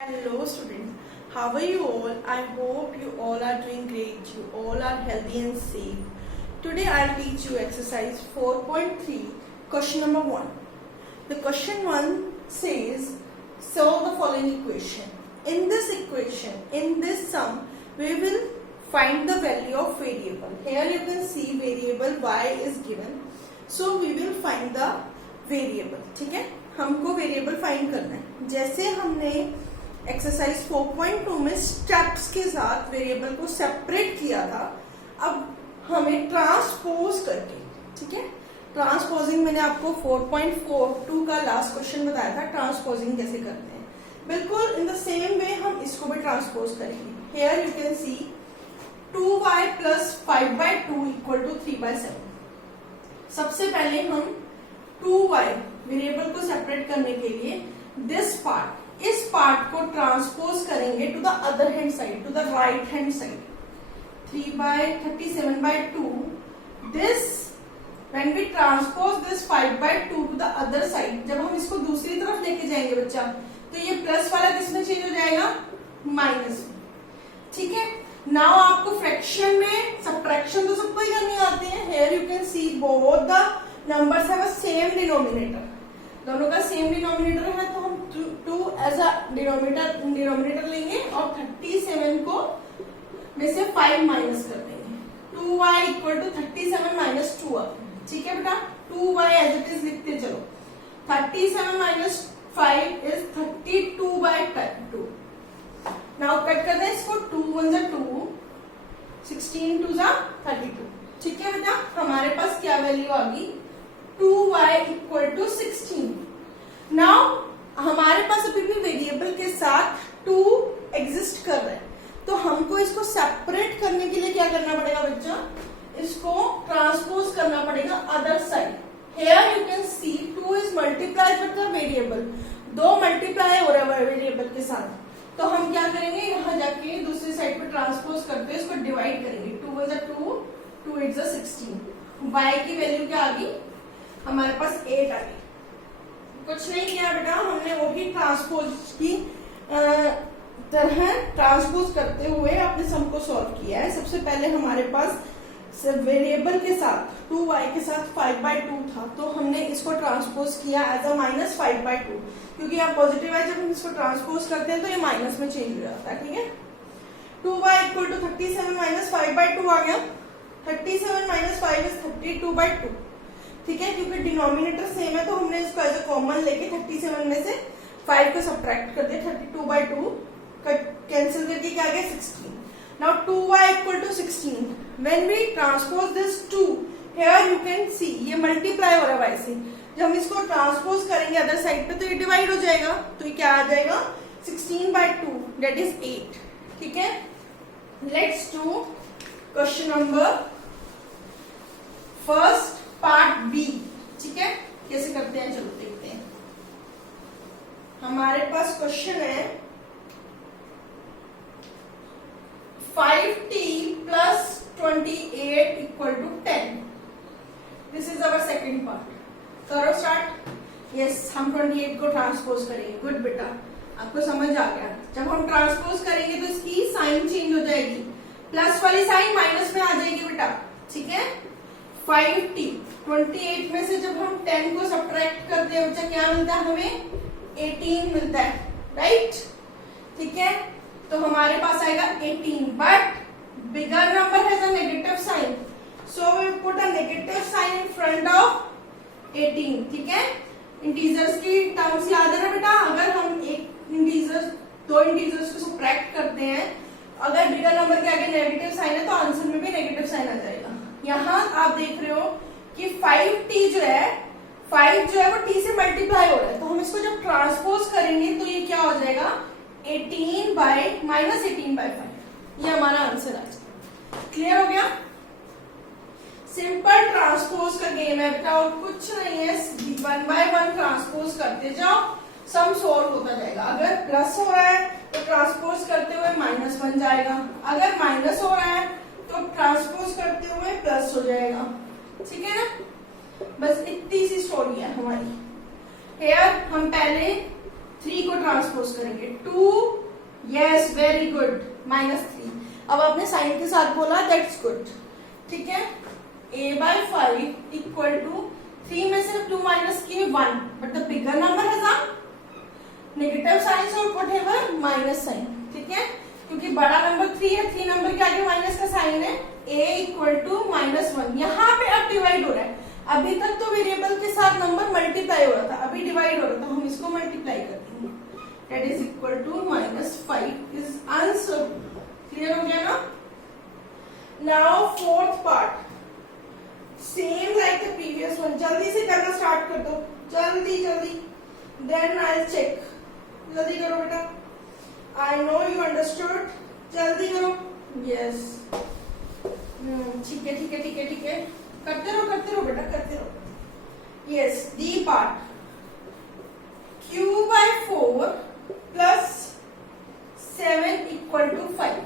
Hello students, how are you all? I hope you all are doing great. You all are healthy and safe. Today I'll teach you exercise 4.3, question number 1. The question 1 says, solve the following equation. In this equation, in this sum, we will find the value of variable. Here you can see variable y is given. So we will find the variable. ठीक है, हमको variable find करना है. जैसे हमने exercise 4.2 में steps के साथ वेरिएबल को सेपरेट किया था, अब हमें ट्रांसपोज करके, ठीक है, ट्रांसपोजिंग मैंने आपको 4.42 का लास्ट क्वेश्चन बताया था, ट्रांसपोजिंग कैसे करते हैं. बिल्कुल इन द सेम वे हम इसको भी ट्रांसपोज करेंगे. Here you can see 2y plus 5/2 equal to 3/7. सबसे पहले हम 2y वेरिएबल को सेपरेट करने के लिए दिस पार्ट, इस पार्ट को ट्रांसपोज करेंगे to the other hand side, to the right hand side. 3/37/2. This when we transpose this 5/2 to the other side, जब हम इसको दूसरी तरफ लेके जाएंगे बच्चा, तो ये प्लस वाला किसमें चेंज हो जाएगा, माइनस में. ठीक है, नाउ आपको फ्रैक्शन में सब्ट्रैक्शन तो सबको ही करनी आती है. Here you can C both the numbers have a same denominator. दोनों का सेम डिनोमिनेटर है, तो हम 2 एज अ डिनोमिनेटर लेंगे और 37 को में से 5 माइनस कर देंगे. 2y इक्वल टू 37 माइनस 2 आता है. ठीक है बेटा, 2y एज इट इज लिखते चलो. 37 माइनस 5 इज 32/2. नाउ कट कर दें इसको. 2 1 जा 2, 16 2 जा 32. ठीक है बेटा, हमारे पास क्या वैल्यू आ गई, 2y इक्वल टू 16. नाउ हमारे पास अभी भी वेरिएबल के साथ 2 एग्जिस्ट कर रहा है, तो हमको इसको सेपरेट करने के लिए क्या करना पड़ेगा बच्चा, इसको ट्रांसपोज करना पड़ेगा other side. Here you can see 2 is multiply with the variable. 2 multiply हो रहा है वेरिएबल के साथ, तो हम क्या करेंगे, यहाँ जाके दूसरी साइड पे ट्रांसपोज करते हुए इसको डिवाइड करेंगे. 2 1 2, 2 8 16. y की वैल्यू क्या आ गई, हमारे पास 8 आ गई. कुछ नहीं किया बेटा, हमने वही ट्रांसपोज की तरह ट्रांसपोज करते हुए अपने सम को सॉल्व किया है. सबसे पहले हमारे पास वेरिएबल के साथ 2y के साथ 5/2 था, तो हमने इसको ट्रांसपोज किया एज अ माइनस 5/2, क्योंकि यहाँ पॉजिटिव है, जब हम इसको ट्रांसपोज करते हैं तो ये माइनस में चेंज हो जाता है. ठीक है, 2y इक्वल टू 37 माइनस 5/2 आ गया. 37 माइनस 5 इज 32/2. ठीक है, क्योंकि डिनोमिनेटर सेम है, तो हमने इसको एज अ कॉमन लेके 37 में से 5 को सब्ट्रैक्ट कर दिया. 32/2 कैंसिल करके क्या आ गया, 16. Now 2y equal to 16. When we transpose this 2, here you can see ये मल्टीप्लाई हो रहा है y से. जब हम इसको ट्रांसपोज करेंगे अदर साइड पे, तो ये डिवाइड हो जाएगा, तो ये क्या आ जाएगा, 16/2 दैट इज 8. ठीक है, let's do question number first part B. ठीक है, कैसे करते हैं चलो देखते हैं. हमारे पास क्वेश्चन है 5t plus 28 equal to 10. This is our second part. करो स्टार्ट. यस, हम 28 को ट्रांसपोज करेंगे. गुड बेटा, आपको समझ आ गया. जब हम ट्रांसपोज करेंगे तो इसकी साइन चेंज हो जाएगी, प्लस वाली साइन माइनस में आ जाएगी बेटा. ठीक है, 5t 28 में से जब हम 10 को सब्ट्रैक्ट करते हैं बच्चा, क्या मिलता है हमें, 18 मिलता है. राइट, ठीक है, तो हमारे पास आएगा 18, but bigger number has a negative sign, so we put a negative sign in front of 18. ठीक है, इंटीजर्स की टर्म्स याद है ना बेटा, अगर हम एक इंटीजर, 2 इंटीजर्स को सब्ट्रैक्ट करते हैं, अगर बिगर नंबर के आगे नेगेटिव साइन है तो आंसर में भी नेगेटिव साइन आ जाएगा. यहाँ आप देख रहे हो कि 5t जो है, 5 जो है वो t से मल्टीप्लाई हो रहा है, तो हम इसको जब ट्रांसपोज करेंगे तो ये क्या हो जाएगा, 18 बाय माइनस 18/5. ये हमारा आंसर आ जाएगा. क्लियर हो गया. सिंपल ट्रांसपोज का गेम है बेटा, और कुछ नहीं है. 1 बाय 1 ट्रांसपोज करते जाओ, सम सोल्व होता जाएगा. अगर प्लस हो रहा है तो ट्रांसपोज करते हुए माइनस बन जाएगा, अगर माइनस हो रहा है तो ट्रांसपोज करते हुए प्लस हो जाएगा. ठीक है ना, बस इतनी सी स्टोरी है हमारी. हेयर हम पहले 3 को ट्रांसपोज करेंगे 2, यस वेरी गुड, -3। अब आपने साइन के साथ बोला, दैट्स गुड, ठीक है। a/5 इक्वल टू 3 में से 2 माइनस किए 1, but the bigger number has a negative sign और व्हाटएवर माइनस साइन, ठीक है, क्योंकि बड़ा नंबर 3 है, 3 नंबर के आगे माइनस का साइन है। a इक्वल टू -1, यहाँ पे अब डिवाइड हो रहा है। अभी तक तो वेरिएबल के साथ नंबर मल्टीप्लाई हो रहा था, अभी डिवाइड हो रहा था, हम इसको मल्टीप्लाई करते हैं, that is equal to -5 is answer. Clear हो गया ना? Now fourth part, same like the previous one, जल्दी से करना स्टार्ट कर दो, जल्दी जल्दी, देन आई विल चेक। जल्दी करो बेटा, आई नो यू अंडरस्टूड, जल्दी करो, यस, ठीक है ठीक है ठीक है ठीक है, करते रहो बेटा, करते रहो। Yes, D part, q/4 plus 7 equal to 5,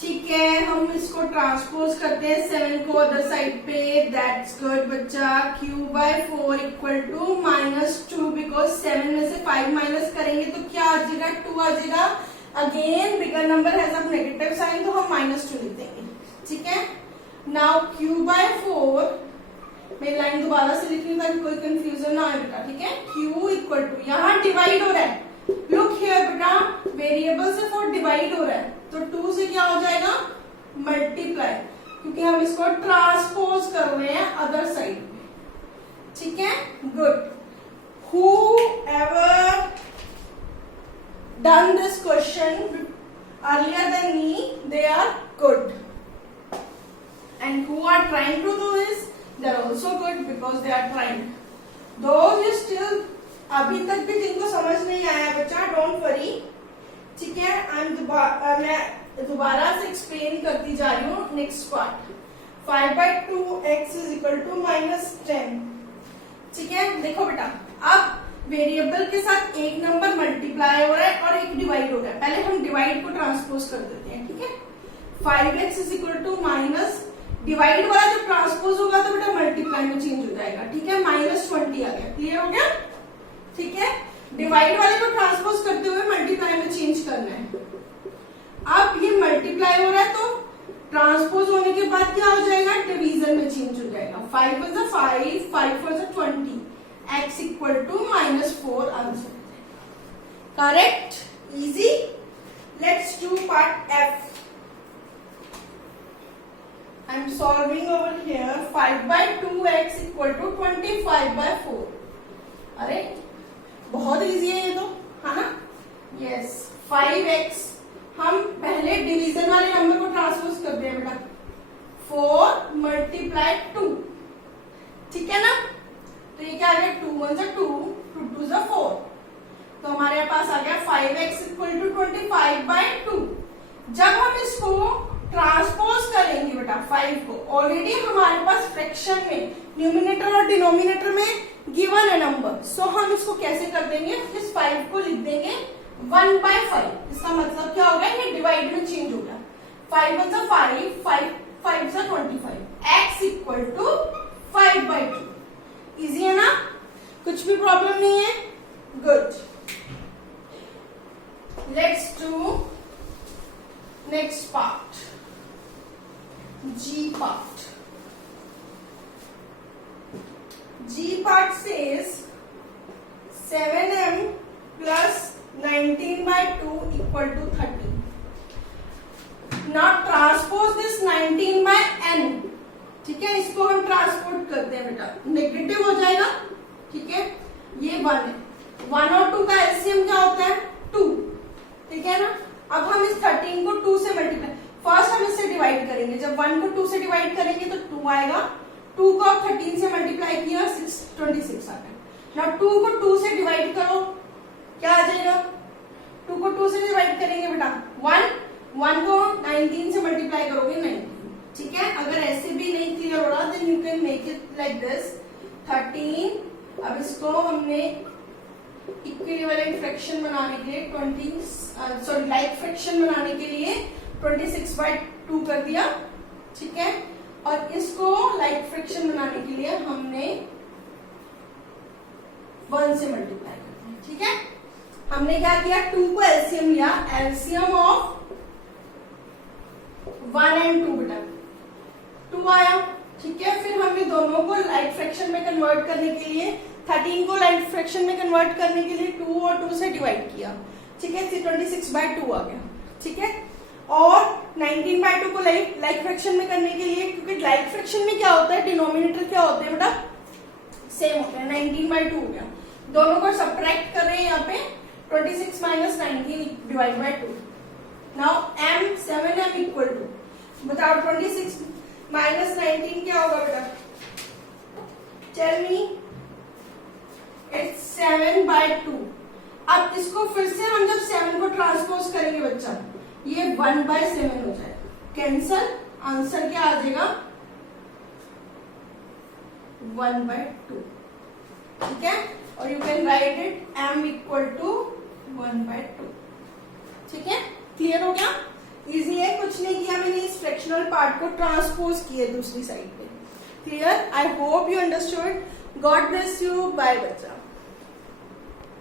ठीक है। हम इसको ट्रांसपोज करते हैं 7 को अदर साइड पे, दैट्स गुड बच्चा। q/4 इक्वल टू -2, बिकॉज 7 में से 5 माइनस करेंगे तो क्या आ जाएगा, 2 आ जाएगा। Again bigger number has a negative sign, तो हम -2 लिख देंगे, ठीक है। नाउ q/4, मैं लाइन दोबारा से लिख रही हूँ ताकि कोई कंफ्यूजन ना आए बेटा, ठीक है। q इक्वल टू, यहाँ डिवाइड हो रहा है, लुक हियर बेटा, वेरिएबल से 4 डिवाइड हो रहा है, तो 2 से क्या हो जाएगा, मल्टीप्लाई, क्योंकि हम इसको ट्रांसपोज कर रहे हैं अदर साइड में, ठीक है, good. Whoever done this question earlier than me, they are good, and who are trying to do this, they are also good because they are trying. Those you still अभी तक भी जिनको समझ नहीं आया बच्चा, डोंट वरी, ठीक है। मैं दोबारा से एक्सप्लेन करती जा रही हूँ next part. 5/2x is equal to -10, ठीक है। देखो बेटा, अब वेरिएबल के साथ एक नंबर मल्टीप्लाई हो रहा है और एक डिवाइड हो रहा है, पहले हम डिवाइड को ट्रांसपोज कर देते हैं, ठीक है। 5x is equal to minus, divide वाला जब ट्रांसपोज होगा तो बेटा मल्टीप्लाई में चेंज हो जाएगा, ठीक है, -20 आ गया, क्लियर हो गया, ठीक है। डिवाइड वाले को ट्रांसपोज करते हुए मल्टीप्लाई में चेंज करना है। अब ये मल्टीप्लाई हो रहा है तो ट्रांसपोज होने के बाद क्या हो जाएगा, डिवीजन में चेंज हो जाएगा। 5 4 5, 5 4 20, x equal to -4 answer, correct, easy. Let's do part f। I am solving over here 5/2x equal to 25/4। अरे बहुत इजी है ये तो, है ना, यस। 5x हम पहले डिवीजन वाले नंबर को ट्रांसपोज करते हैं बेटा, 4 मल्टीप्लाई 2, ठीक है ना, तो ये क्या आ गया, 2 1 2, 2 2 4, तो हमारे पास आ गया 5x इक्वल टू 25/2। जब हम इसको ट्रांसपोज करेंगे बेटा 5 को, ऑलरेडी हमारे पास फ्रैक्शन में न्यूमिनेटर और डिनोमिनेटर में गिवन है नंबर, सो हम इसको कैसे कर देंगे, इस 5 को लिख देंगे 1/5। इसका मतलब क्या होगा, ये डिवाइड में चेंज होगा, 5 1 5, 5 5 25, x इक्वल टू 5/2। इजी है ना, कुछ भी प्रॉब्लम नहीं है, good. Let's do next part, G part. G part says 7m plus 19/2 equal to 30. Now transpose this 19 by n, ठीक है, इसको हम ट्रांसपोर्ट करते हैं बेटा, नेगेटिव हो जाएगा, ठीक है, ये 1 है, 1 और 2 का एलसीएम क्या होता है, 2, ठीक है ना। अब हम इस 13 को 2 से मल्टीप्लाई, फर्स्ट हम इससे डिवाइड करेंगे, जब 1 को 2 से डिवाइड करेंगे तो 2 आएगा, 2 को अब 13 से मल्टीप्लाई किया 26 आता है। नाउ 2 को 2 से डिवाइड करो, क्या आ जाएगा, 2 को 2 से डिवाइड करेंगे बेटा 1 को 19 से मल्टीप्लाई करोगे 19, ठीक है। अगर ऐसे भी नहीं क्लियर हो रहा then you can make it like this, 13। अब इसको हमने इक्विवेलेंट फ्रैक्शन बनाने के लिए लाइक फ्रैक्शन बनाने के लिए 26/2 कर दिया, ठीक है, और इसको लाइक फ्रैक्शन बनाने के लिए हमने 1 से मल्टीप्लाई कर दिया, ठीक है, हमने क्या किया, 2 को एलसीएम लिया, एलसीएम ऑफ 1 and 2 बेटा 2 आया। ठीक है, फिर हमने दोनों को लाइक फ्रैक्शन में कन्वर्ट करने के लिए 13 को लाइक फ्रैक्शन में कन्वर्ट करने के लिए 2 और 2 से डिवाइड किया। ठीक है, 26/2 आ गया। ठीक है, और 19/2 को लाइक फ्रैक्शन में करने के लिए, क्योंकि लाइक फ्रैक्शन में क्या होता है, डिनोमिनेटर क्या होते हैं बेटा, सेम होता है, 19/2 हो गया। दोनों को सब्ट्रैक्ट कर रहे हैं यहाँ पे, 26 - 19 divide by 2। Now m 7m equal to, बताओ 26 - 19 क्या होगा बेटा, टेल मी, इट्स 7/2। अब इसको फिर से हम जब 7 को ट्रांसपोज करेंगे बच्चा, ये 1/7 हो जाएगा, कैंसल, आंसर क्या आ जाएगा 1/2। ठीक है, और you can write it m equal to 1/2। ठीक है, क्लियर हो गया, इजी है, कुछ नहीं किया मैंने, इस फ्रैक्शनल पार्ट को ट्रांसपोज किया दूसरी साइड पे। Clear, I hope you understood. God bless you, bye बच्चा।